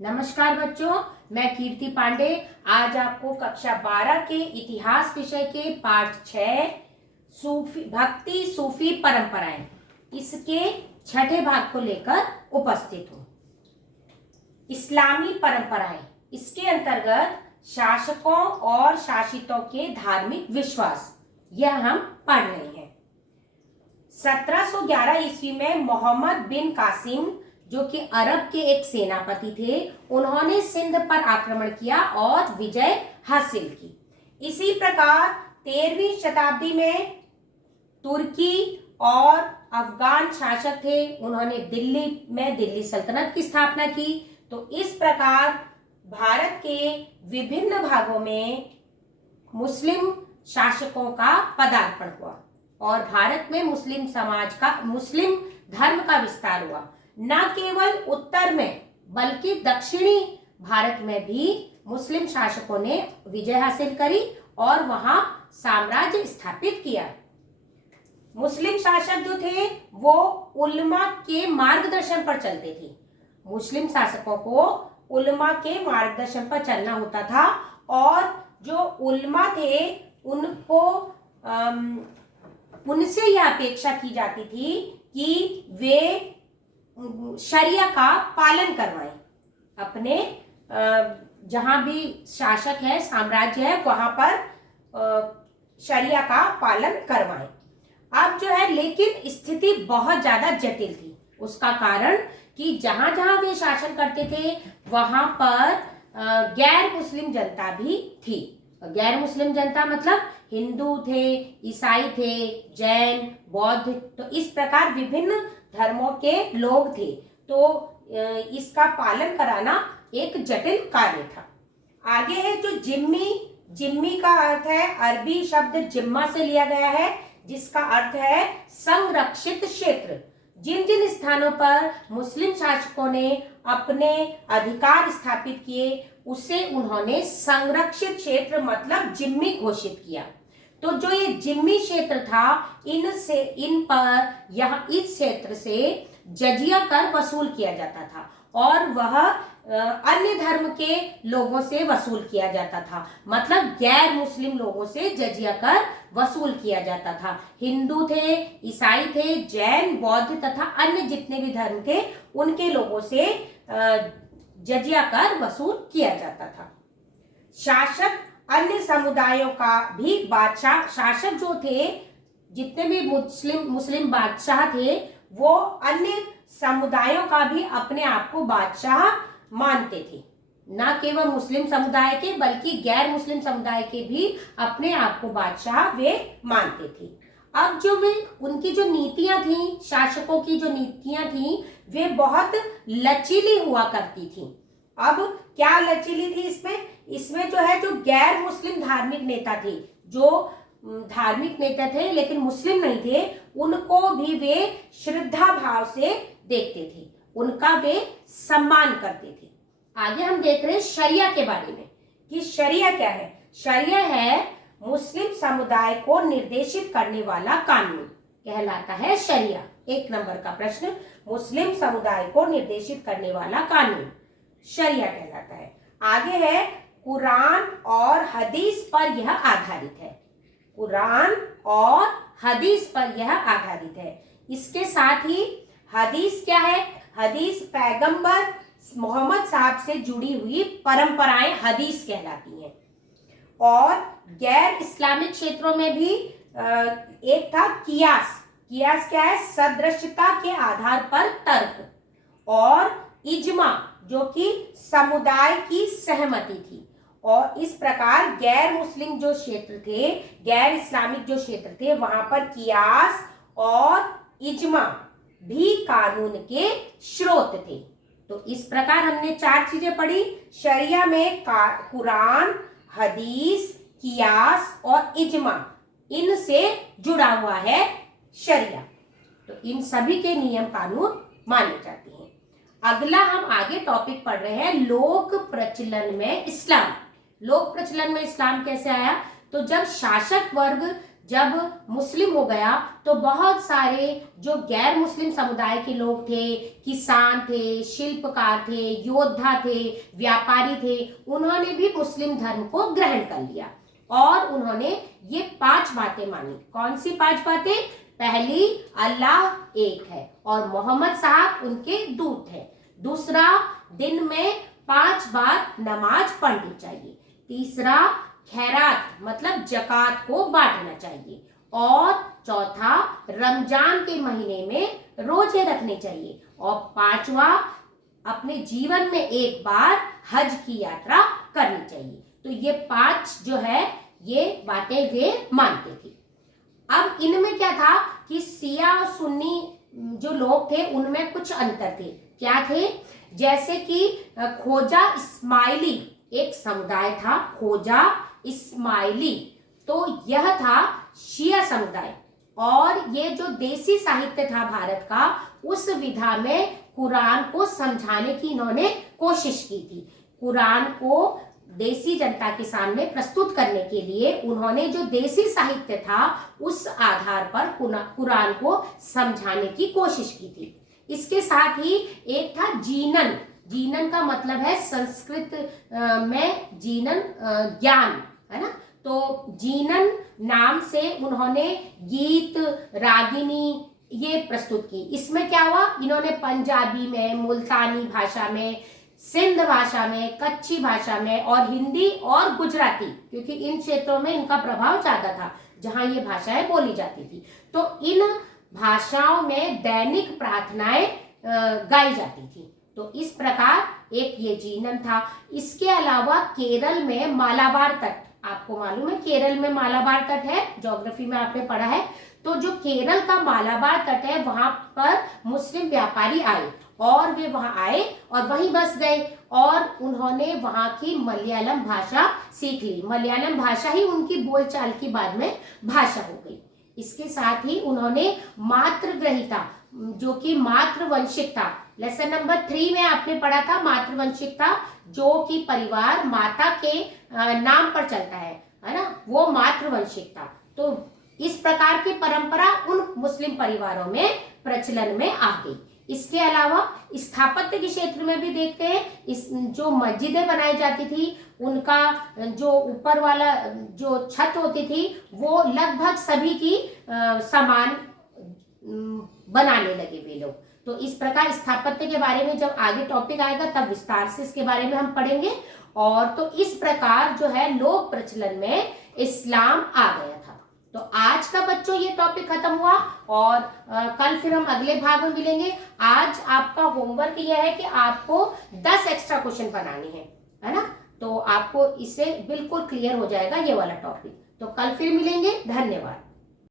नमस्कार बच्चों, मैं कीर्ति पांडे आज आपको कक्षा 12 के इतिहास विषय के पाठ 6 भक्ति सूफी परंपराएं इसके छठे भाग को लेकर उपस्थित हूँ। इस्लामी परंपराएं, इसके अंतर्गत शासकों और शासितों के धार्मिक विश्वास, यह हम पढ़ रहे हैं। 1711 ईस्वी में मोहम्मद बिन कासिम, जो कि अरब के एक सेनापति थे, उन्होंने सिंध पर आक्रमण किया और विजय हासिल की। इसी प्रकार 13वीं शताब्दी में तुर्की और अफगान शासक थे, उन्होंने दिल्ली में दिल्ली सल्तनत की स्थापना की। तो इस प्रकार भारत के विभिन्न भागों में मुस्लिम शासकों का पदार्पण हुआ और भारत में मुस्लिम समाज का, मुस्लिम धर्म का विस्तार हुआ। न केवल उत्तर में बल्कि दक्षिणी भारत में भी मुस्लिम शासकों ने विजय हासिल करी और वहां साम्राज्य स्थापित किया। मुस्लिम शासक जो थे वो उल्मा के मार्गदर्शन पर चलते थे। मुस्लिम शासकों को उल्मा के मार्गदर्शन पर चलना होता था और जो उल्मा थे उनको उनसे यह अपेक्षा की जाती थी कि वे शरिया का पालन करवाएं। अपने जहां भी शासक है, साम्राज्य है, वहां पर शरिया का पालन करवाएं। अब जो है, लेकिन स्थिति बहुत ज्यादा जटिल थी। उसका कारण कि जहां जहां वे शासन करते थे वहां पर गैर मुस्लिम जनता भी थी। गैर मुस्लिम जनता मतलब हिंदू थे, ईसाई थे, जैन, बौद्ध, तो इस प्रकार विभिन्न धर्मों के लोग थे। तो इसका पालन कराना एक जटिल कार्य था। आगे है जो जिम्मी। जिम्मी का अर्थ है, अरबी शब्द जिम्मा से लिया गया है, जिसका अर्थ है संरक्षित क्षेत्र। जिन जिन स्थानों पर मुस्लिम शासकों ने अपने अधिकार स्थापित किए उसे उन्होंने संरक्षित क्षेत्र मतलब जिम्मी घोषित किया। तो जो ये जिम्मी क्षेत्र था, इन पर इस क्षेत्र से जजिया कर वसूल किया जाता था और वह अन्य धर्म के लोगों से वसूल किया जाता था। मतलब गैर मुस्लिम लोगों से जजिया कर वसूल किया जाता था। हिंदू थे, ईसाई थे, जैन, बौद्ध तथा अन्य जितने भी धर्म थे उनके लोगों से जजिया कर वसूल किया जाता था। शासक अन्य समुदायों का भी बादशाह, शासक जो थे, जितने भी मुस्लिम बादशाह थे, वो अन्य समुदायों का भी अपने आप को बादशाह मानते थे। न केवल मुस्लिम समुदाय के बल्कि गैर मुस्लिम समुदाय के भी अपने आप को बादशाह वे मानते थे। अब जो वे उनकी जो नीतियां थी, शासकों की जो नीतियां थी, वे बहुत लचीली हुआ करती थी। अब क्या लचीली थी इसमें जो है, जो गैर मुस्लिम धार्मिक नेता थे, जो धार्मिक नेता थे लेकिन मुस्लिम नहीं थे, उनको भी वे श्रद्धा भाव से देखते थे, उनका वे सम्मान करते थे। आगे हम देख रहे हैं शरिया के बारे में कि शरिया क्या है। शरिया है मुस्लिम समुदाय को निर्देशित करने वाला कानून, कहलाता है शरिया। 1 नंबर का प्रश्न, मुस्लिम समुदाय को निर्देशित करने वाला कानून शरिया कहलाता है। आगे है कुरान और हदीस पर यह आधारित है। कुरान और हदीस पर यह आधारित है। इसके साथ ही हदीस क्या है? हदीस पैगंबर मोहम्मद साहब से जुड़ी हुई परंपराएं हदीस कहलाती हैं। और गैर इस्लामिक क्षेत्रों में भी एक था कियास। कियास क्या है? सदृशता के आधार पर तर्क। और इजमा, जो कि समुदाय की सहमति थी। और इस प्रकार गैर मुस्लिम जो क्षेत्र थे, गैर इस्लामिक जो क्षेत्र थे, वहां पर कियास और इजमा भी कानून के स्रोत थे। तो इस प्रकार हमने 4 चीजें पढ़ी। शरिया में कुरान, हदीस, कियास और इजमा, इनसे जुड़ा हुआ है शरिया। तो इन सभी के नियम कानून माने जाते हैं। अगला हम आगे टॉपिक पढ़ रहे हैं, लोक प्रचलन में इस्लाम। लोक प्रचलन में इस्लाम कैसे आया? तो जब शासक वर्ग जब मुस्लिम हो गया तो बहुत सारे जो गैर मुस्लिम समुदाय के लोग थे, किसान थे, शिल्पकार थे, योद्धा थे, व्यापारी थे, उन्होंने भी मुस्लिम धर्म को ग्रहण कर लिया और उन्होंने ये 5 बातें मानी। कौन सी 5 बातें? पहली, अल्लाह एक है और मोहम्मद साहब उनके दूत हैं। दूसरा, दिन में 5 बार नमाज पढ़नी चाहिए। तीसरा, खैरात मतलब जकात को बांटना चाहिए। और चौथा, रमजान के महीने में रोजे रखने चाहिए। और 5वां, अपने जीवन में एक बार हज की यात्रा करनी चाहिए। तो ये 5 जो है ये बातें वे मानते थे। अब इनमें क्या था कि सिया और सुन्नी जो लोग थे उनमें कुछ अंतर थे। क्या थे? जैसे कि खोजा इस्माइली एक समुदाय था, खोजा इस्माइली, तो यह था शिया समुदाय। और ये जो देसी साहित्य था भारत का, उस विधा में कुरान को समझाने की इन्होंने कोशिश की थी। कुरान को देसी जनता के सामने प्रस्तुत करने के लिए उन्होंने जो देसी साहित्य था उस आधार पर कुरान को समझाने की कोशिश की थी। इसके साथ ही एक था जीनन। जीनन का मतलब है संस्कृत में जीनन ज्ञान, है ना। तो जीनन नाम से उन्होंने गीत, रागिनी ये प्रस्तुत की। इसमें क्या हुआ, इन्होंने पंजाबी में, मुल्तानी भाषा में, सिंध भाषा में, कच्छी भाषा में और हिंदी और गुजराती, क्योंकि इन क्षेत्रों में इनका प्रभाव ज्यादा था जहां ये भाषाएं बोली जाती थी, तो इन भाषाओं में दैनिक प्रार्थनाएं गाई जाती थी। तो इस प्रकार एक ये जीनन था। इसके अलावा केरल में मालाबार तट, आपको मालूम है केरल में मालाबार तट है, ज्योग्राफी में आपने पढ़ा है। तो जो केरल का मालाबार तट है वहां पर मुस्लिम व्यापारी आए और वे वहां आए और वहीं बस गए और उन्होंने वहां की मलयालम भाषा सीख ली। मलयालम भाषा ही उनकी बोलचाल की बाद में भाषा हो गई। इसके साथ ही उन्होंने मातृग्रहिता, जो कि मातृवंशिकता, लेसन नंबर 3 में आपने पढ़ा था मातृवंशिकता, जो कि परिवार माता के नाम पर चलता है ना, वो मातृवंशिकता। तो इस प्रकार की परंपरा उन मुस्लिम परिवारों में प्रचलन में आ गई। इसके अलावा स्थापत्य के क्षेत्र में भी देखते हैं, इस जो मस्जिदें बनाई जाती थी उनका जो ऊपर वाला जो छत होती थी वो लगभग सभी की समान बनाने लगे वे लोग। तो इस प्रकार स्थापत्य के बारे में जब आगे टॉपिक आएगा तब विस्तार से इसके बारे में हम पढ़ेंगे। और तो इस प्रकार जो है लोक प्रचलन में इस्लाम आ गया था। तो आज का बच्चों ये टॉपिक खत्म हुआ और कल फिर हम अगले भाग में मिलेंगे। आज आपका होमवर्क यह है कि आपको 10 एक्स्ट्रा क्वेश्चन बनाने हैं, है ना। तो आपको इससे बिल्कुल क्लियर हो जाएगा ये वाला टॉपिक। तो कल फिर मिलेंगे। धन्यवाद।